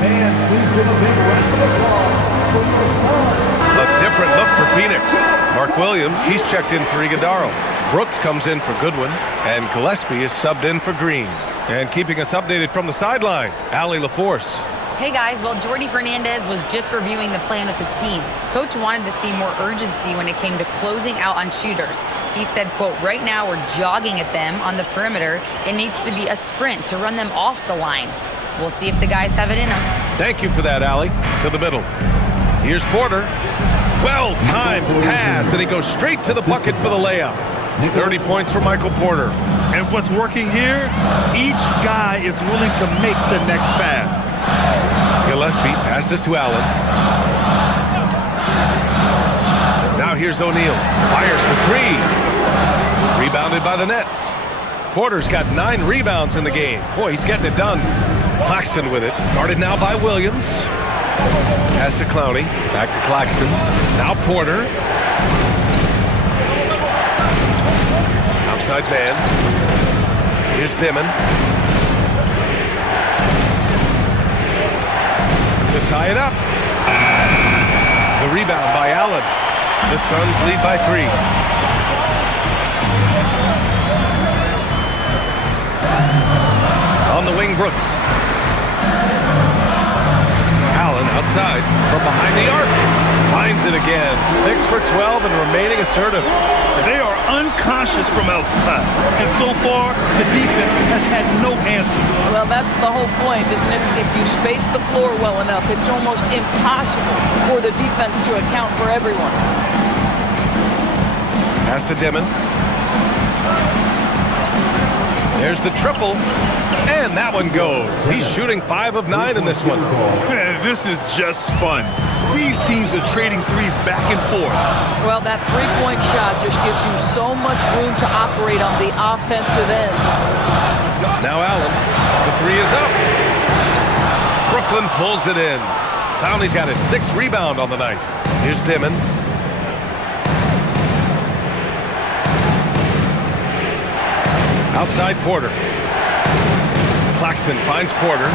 And please give a big round of applause for your Suns. A different look for Phoenix. Mark Williams, he's checked in for Iguodaro. Brooks comes in for Goodwin, and Gillespie is subbed in for Green. And keeping us updated from the sideline, Allie LaForce. Hey guys, well, Jordi Fernandez was just reviewing the plan with his team. Coach wanted to see more urgency when it came to closing out on shooters. He said, quote, right now we're jogging at them on the perimeter. It needs to be a sprint to run them off the line. We'll see if the guys have it in them. Thank you for that, Allie. To the middle. Here's Porter. Well-timed pass, and he goes straight to the bucket for the layup. 30 points for Michael Porter. And what's working here, each guy is willing to make the next pass. Gillespie passes to Allen. Now here's O'Neal. Fires for 3. Rebounded by the Nets. Porter's got 9 rebounds in the game. Boy, he's getting it done. Claxton with it. Guarded now by Williams. Pass to Clowney. Back to Claxton. Now Porter. Outside man. Here's Dimon. To tie it up. The rebound by Allen. The Suns lead by 3. On the wing, Brooks. Allen outside from behind the arc. Finds it again. 6 for 12 and remaining assertive. They are unconscious from outside. And so far, the defense has had no answer. Well, that's the whole point, isn't it? If you space the floor well enough, it's almost impossible for the defense to account for everyone. Pass to Dimon. There's the triple. And that one goes. He's shooting 5 of 9 in this one. Man, this is just fun. These teams are trading threes back and forth. Well, that three-point shot just gives you so much room to operate on the offensive end. Now Allen. The 3 is up. Brooklyn pulls it in. Clowney's got his 6th rebound on the night. Here's Dimon. Outside Porter. Claxton finds Porter.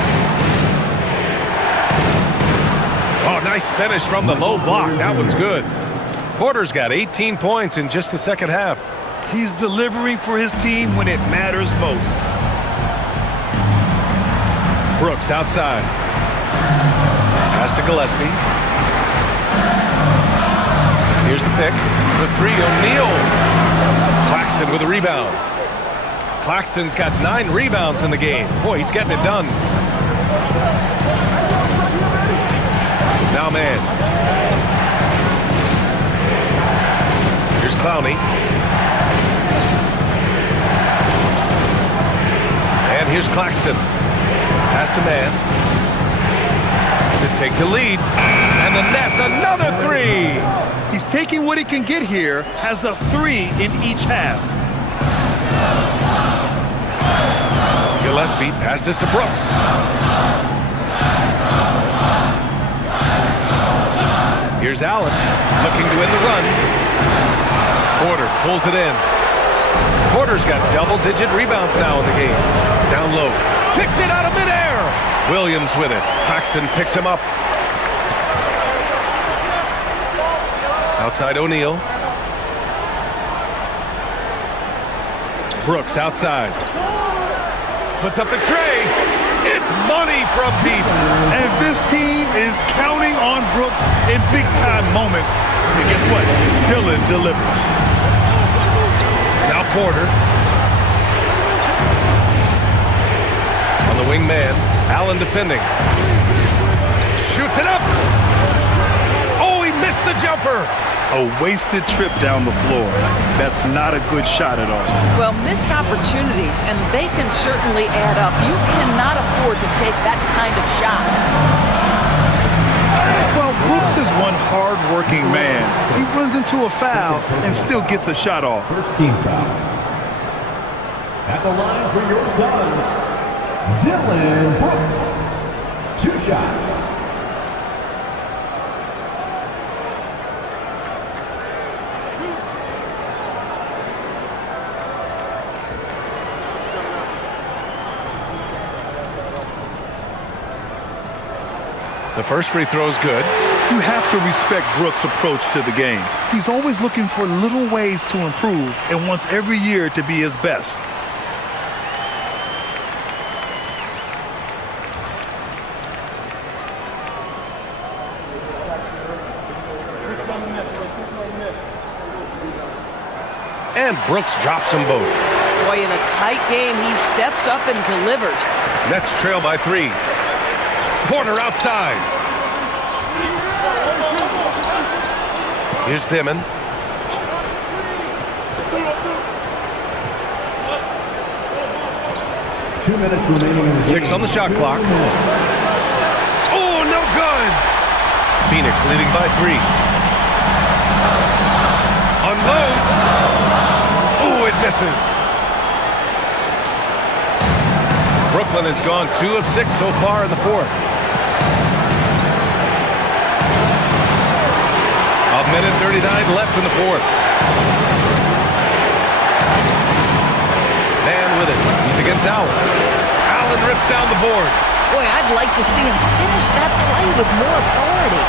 Oh, nice finish from the low block. That one's good. Porter's got 18 points in just the second half. He's delivering for his team when it matters most. Brooks outside. Pass to Gillespie. Here's the pick. The 3, O'Neal. Claxton with a rebound. Claxton's got 9 rebounds in the game. Boy, he's getting it done. Now man. Here's Clowney. And here's Claxton. Pass to man. To take the lead. And the Nets, another 3. He's taking what he can get here, has a 3 in each half. Gillespie passes to Brooks. Here's Allen, looking to end the run. Porter pulls it in. Porter's got double-digit rebounds now in the game. Down low, picked it out of midair. Williams with it. Claxton picks him up. Outside O'Neal. Brooks outside. Puts up the tray. It's money from deep. And this team is counting on Brooks in big-time moments. And guess what? Dillon delivers. Now Porter. On the wing man. Allen defending. Shoots it up. Oh, he missed the jumper. A wasted trip down the floor. That's not a good shot at all. Well, missed opportunities, and they can certainly add up. You cannot afford to take that kind of shot. Well, Brooks is one hard-working man. He runs into a foul and still gets a shot off. First team foul. At the line for your Suns, Dillon Brooks. 2 shots. The first free throw is good. You have to respect Brooks' approach to the game. He's always looking for little ways to improve and wants every year to be his best. And Brooks drops them both. Boy, in a tight game, he steps up and delivers. Nets trail by 3. Porter outside. Here's Dimon. Two minutes remaining in the 6 on the shot clock. Oh, no good. Phoenix leading by 3. Unloads. Oh, it misses. Brooklyn has gone 2 of 6 so far in the 4th. A minute 39 left in the 4th. Man with it. He's against Allen. Allen rips down the board. Boy, I'd like to see him finish that play with more authority.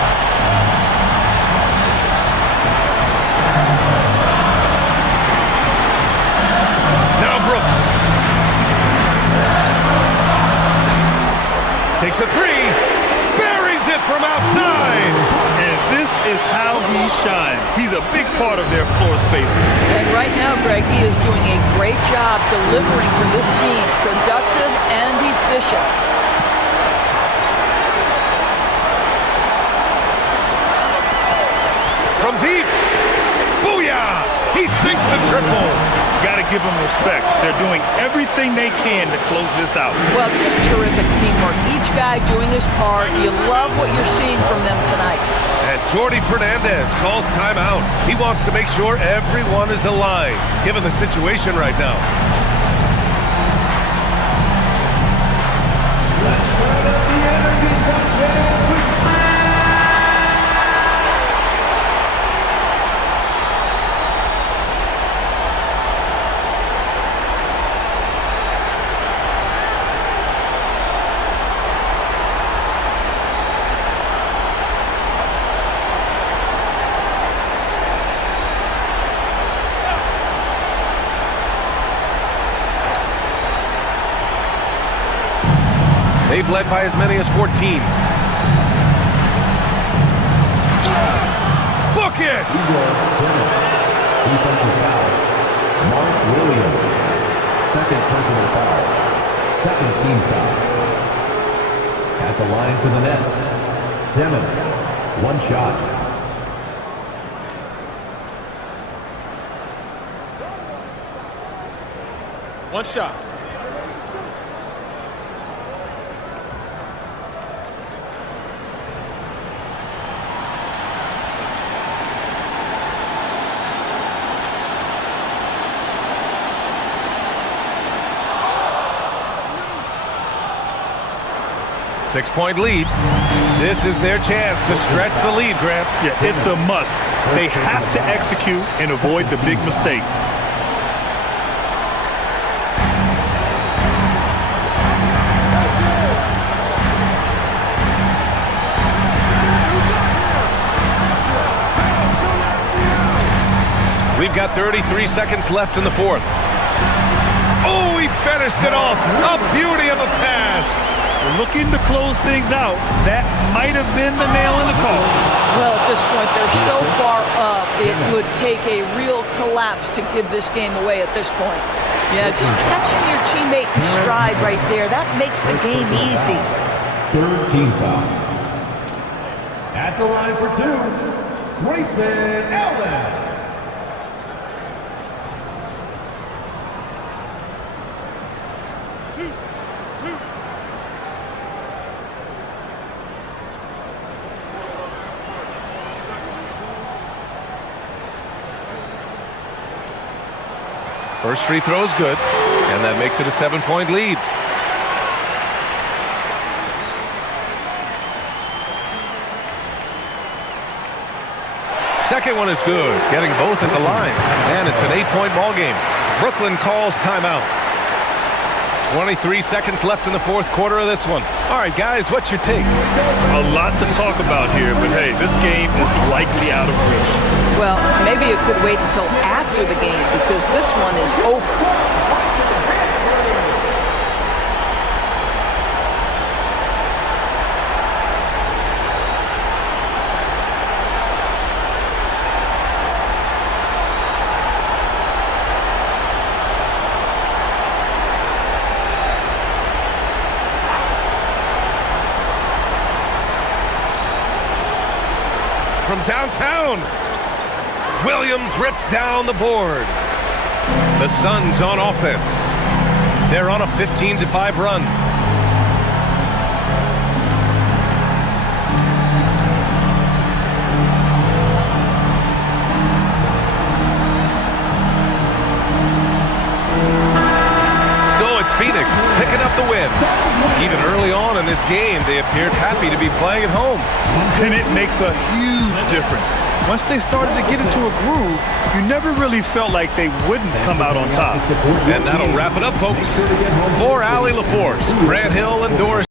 outside. And this is how he shines. He's a big part of their floor spacing. And right now, Greg, he is doing a great job delivering for this team, productive and efficient. From deep. Booyah! He sinks the triple. Got to give them respect. They're doing everything they can to close this out. Well, just terrific teamwork. Each guy doing his part. You love what you're seeing from them tonight. And Jordi Fernandez calls timeout. He wants to make sure everyone is aligned, given the situation right now. They've led by as many as 14. Book it! Defensive foul. Mark Williams. Second personal foul. Second team foul. At the line for the Nets. Demon. One shot. One shot. Six-point lead. This is their chance to stretch the lead, Grant. Yeah, it's a must. They have to execute and avoid the big mistake. We've got 33 seconds left in the fourth. Oh, he finished it off. A beauty of a pass. Looking to close things out. That might have been the nail in the coffin. Well, at this point, they're so far up, it would take a real collapse to give this game away at this point. Yeah, just catching your teammate in stride right there, that makes the game easy. Third team foul. At the line for two, Grayson Allen. First free throw is good, and that makes it a 7-point lead. Second one is good, getting both at the line, and it's an 8-point ball game. Brooklyn calls timeout. 23 seconds left in the fourth quarter of this one. All right, guys, what's your take? A lot to talk about here, but hey, this game is likely out of reach. Well, maybe it could wait until after the game because this one is over. From downtown, Williams rips down the board. The Suns on offense. They're on a 15-5 run. So it's Phoenix picking up the win. Even early on in this game, they appeared happy to be playing at home. And it makes a huge difference. Once they started to get into a groove, you never really felt like they wouldn't come out on top. And that'll wrap it up, folks. For Allie LaForce, Grant Hill, and Doris